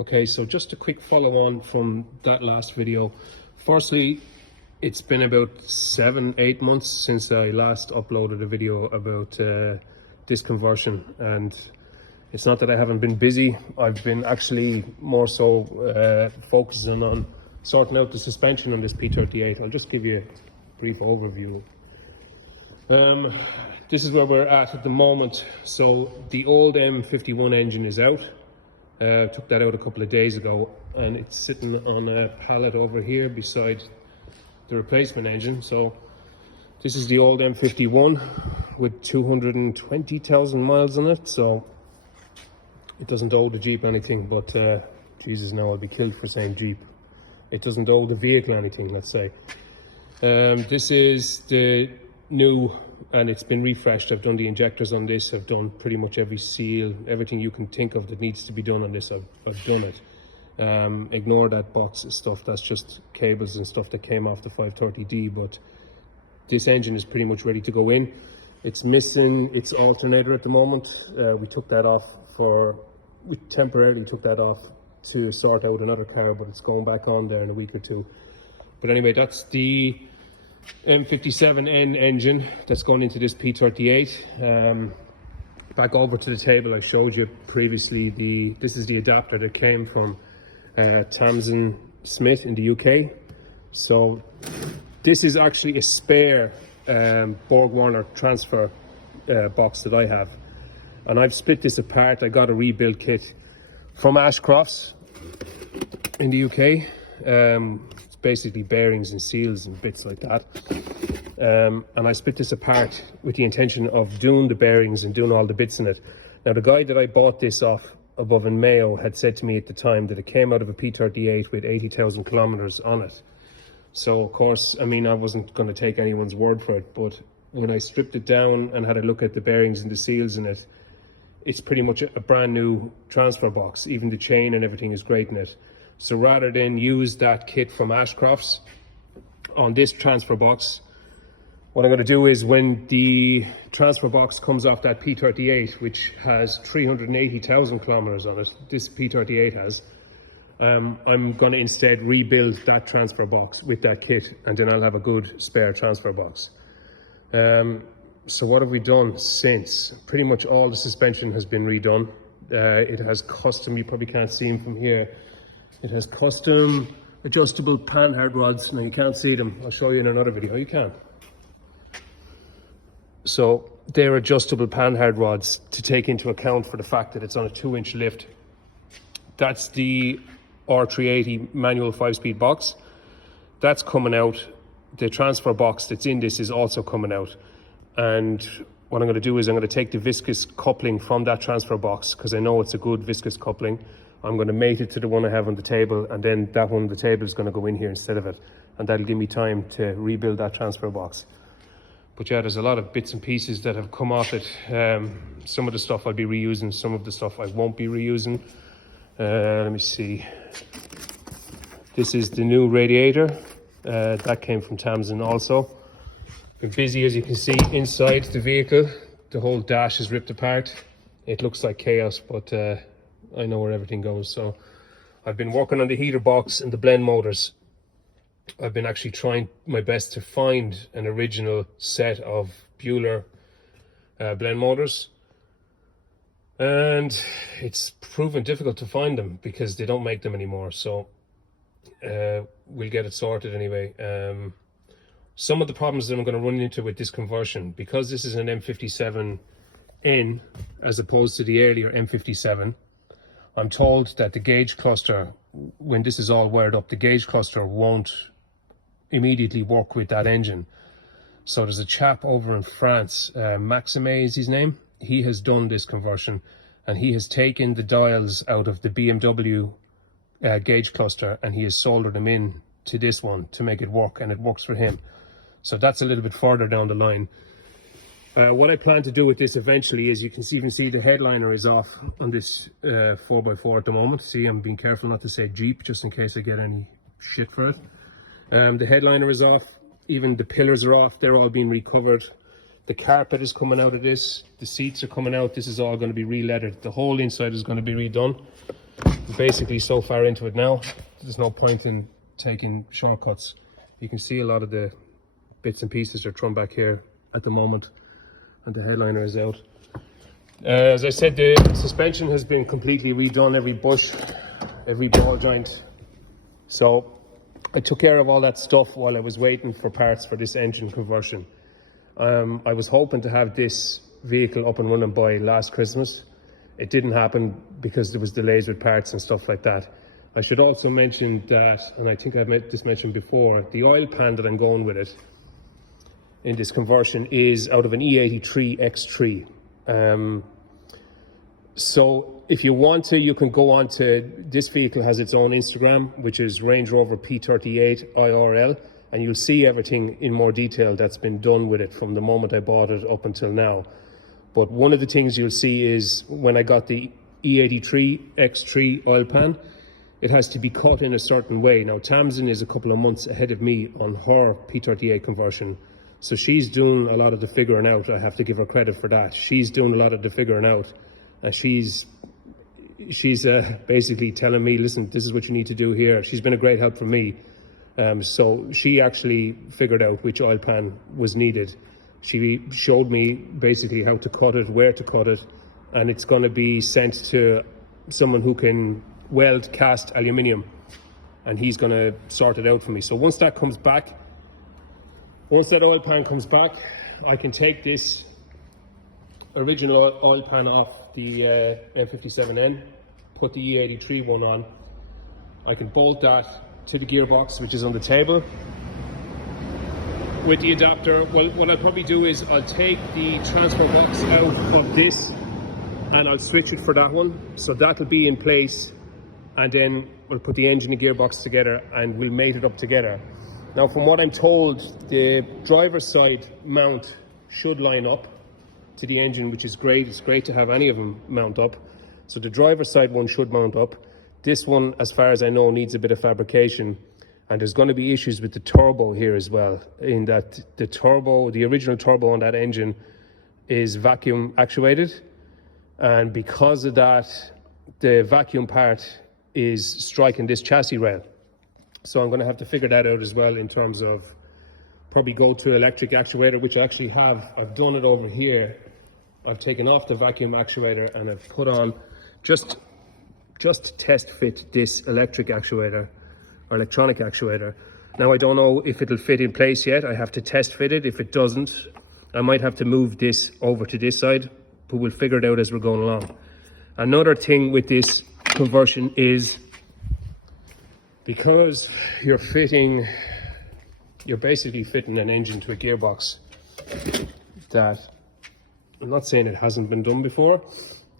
Okay, so just a quick follow on from that last video. Firstly, it's been about 7-8 months since I last uploaded a video about this conversion, and it's not that I haven't been busy. I've been actually more so focusing on sorting out the suspension on this P38. I'll just give you a brief overview. This is where we're at the moment. So the old M51 engine is out. Took that out a couple of days ago, and it's sitting on a pallet over here beside the replacement engine. So this is the old M51 with 220,000 miles on it, so it doesn't owe the Jeep anything, but Jesus, no, I'll be killed for saying Jeep. It doesn't owe the vehicle anything, let's say. This is the new, and it's been refreshed. I've done the injectors on this. I've done pretty much every seal, everything you can think of that needs to be done on this. I've done it. Ignore that box of stuff. That's just cables and stuff that came off the 530D, but this engine is pretty much ready to go in. It's missing its alternator at the moment. We temporarily took that off to sort out another car, but it's going back on there in a week or two. But anyway, that's the M57N engine that's going into this P38. Back over to the table, I showed you previously, this is the adapter that came from Tamsin Smith in the UK. So this is actually a spare Borg-Warner transfer box that I have, and I've split this apart. I got a rebuild kit from Ashcroft's in the UK. It's basically bearings and seals and bits like that, and I split this apart with the intention of doing the bearings and doing all the bits in it. Now, the guy that I bought this off above in Mayo had said to me at the time that it came out of a P38 with 80,000 kilometers on it. So of course, I mean, I wasn't going to take anyone's word for it, but when I stripped it down and had a look at the bearings and the seals in it, it's pretty much a brand new transfer box. Even the chain and everything is great in it. So rather than use that kit from Ashcroft's on this transfer box, what I'm going to do is, when the transfer box comes off that P38, which has 380,000 kilometers on it, this P38 has, I'm going to instead rebuild that transfer box with that kit, and then I'll have a good spare transfer box. So what have we done since? Pretty much all the suspension has been redone. It has custom, you probably can't see them from here, it has custom adjustable panhard rods. Now you can't see them, I'll show you in another video. You can. So they're adjustable panhard rods to take into account for the fact that it's on a 2-inch lift. That's the R380 manual 5-speed box. That's coming out. The transfer box that's in this is also coming out. And what I'm going to do is I'm going to take the viscous coupling from that transfer box, because I know it's a good viscous coupling. I'm going to mate it to the one I have on the table, and then that one on the table is going to go in here instead of it. And that'll give me time to rebuild that transfer box. But yeah, there's a lot of bits and pieces that have come off it. Some of the stuff I'll be reusing, some of the stuff I won't be reusing. Let me see. This is the new radiator. That came from Tamsin also. Been busy, as you can see, inside the vehicle. The whole dash is ripped apart. It looks like chaos, but I know where everything goes. So I've been working on the heater box and the blend motors. I've been actually trying my best to find an original set of Bueller blend motors, and it's proven difficult to find them because they don't make them anymore. So we'll get it sorted anyway. Some of the problems that I'm going to run into with this conversion, because this is an M57N as opposed to the earlier M57, I'm told that the gauge cluster, when this is all wired up, the gauge cluster won't immediately work with that engine. So there's a chap over in France, Maxime is his name. He has done this conversion, and he has taken the dials out of the BMW gauge cluster, and he has soldered them in to this one to make it work, and it works for him. So that's a little bit further down the line. What I plan to do with this eventually is, you can even see the headliner is off on this 4x4 at the moment. See, I'm being careful not to say Jeep, just in case I get any shit for it. The headliner is off, even the pillars are off, they're all being recovered. The carpet is coming out of this, the seats are coming out, this is all going to be re-leathered. The whole inside is going to be redone. basically so far into it now, there's no point in taking shortcuts. You can see a lot of the bits and pieces are thrown back here at the moment, and the headliner is out. As I said, the suspension has been completely redone, every bush, every ball joint. So I took care of all that stuff while I was waiting for parts for this engine conversion. I was hoping to have this vehicle up and running by last Christmas. It didn't happen because there was delays with parts and stuff like that. I should also mention that, and I think I've mentioned before, the oil pan that I'm going with it in this conversion is out of an E83 X3. So if you want to, you can go on to, this vehicle has its own Instagram, which is Range Rover P38 IRL, and you'll see everything in more detail that's been done with it from the moment I bought it up until now. But one of the things you'll see is when I got the E83 X3 oil pan, it has to be cut in a certain way. Now Tamsin is a couple of months ahead of me on her P38 conversion, so she's doing a lot of the figuring out. I have to give her credit for that. She's doing a lot of the figuring out, and she's basically telling me, listen, this is what you need to do here. She's been a great help for me. So she actually figured out which oil pan was needed. She showed me basically how to cut it, where to cut it, and it's going to be sent to someone who can weld cast aluminium, and he's going to sort it out for me. So once that comes back, once that oil pan comes back, I can take this original oil pan off the M57N, put the E83 one on. I can bolt that to the gearbox, which is on the table. With the adapter, well, what I'll probably do is I'll take the transfer box out of this and I'll switch it for that one. So that'll be in place, and then we'll put the engine and gearbox together and we'll mate it up together. Now, from what I'm told, the driver's side mount should line up to the engine, which is great. It's great to have any of them mount up. So the driver's side one should mount up. This one, as far as I know, needs a bit of fabrication. And there's going to be issues with the turbo here as well, in that the turbo, the original turbo on that engine is vacuum actuated. And because of that, the vacuum part is striking this chassis rail. So I'm going to have to figure that out as well, in terms of probably go to electric actuator, which I actually have. I've done it over here. I've taken off the vacuum actuator and I've put on just test fit this electric actuator, or electronic actuator. Now I don't know if it'll fit in place yet. I have to test fit it. If it doesn't, I might have to move this over to this side, but we'll figure it out as we're going along. Another thing with this conversion is, because you're basically fitting an engine to a gearbox that, I'm not saying it hasn't been done before.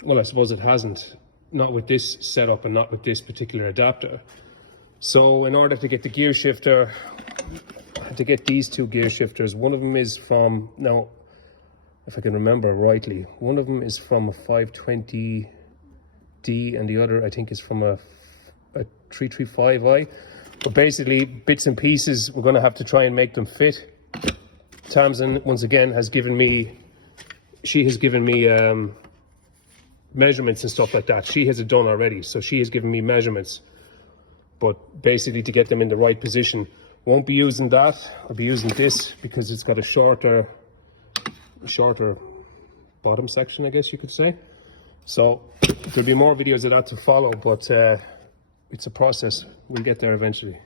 Well, I suppose it hasn't, not with this setup and not with this particular adapter. So in order to get the gear shifter, I had to get these two gear shifters. One of them is from, now, if I can remember rightly, one of them is from a 520D and the other, I think, is from a 335i. But basically, bits and pieces, we're going to have to try and make them fit. Tamsin, once again, has given me measurements and stuff like that. She has it done already, so she has given me measurements. But basically, to get them in the right position, won't be using that. I'll be using this because it's got a shorter bottom section, I guess you could say. So there'll be more videos of that to follow, but it's a process. We'll get there eventually.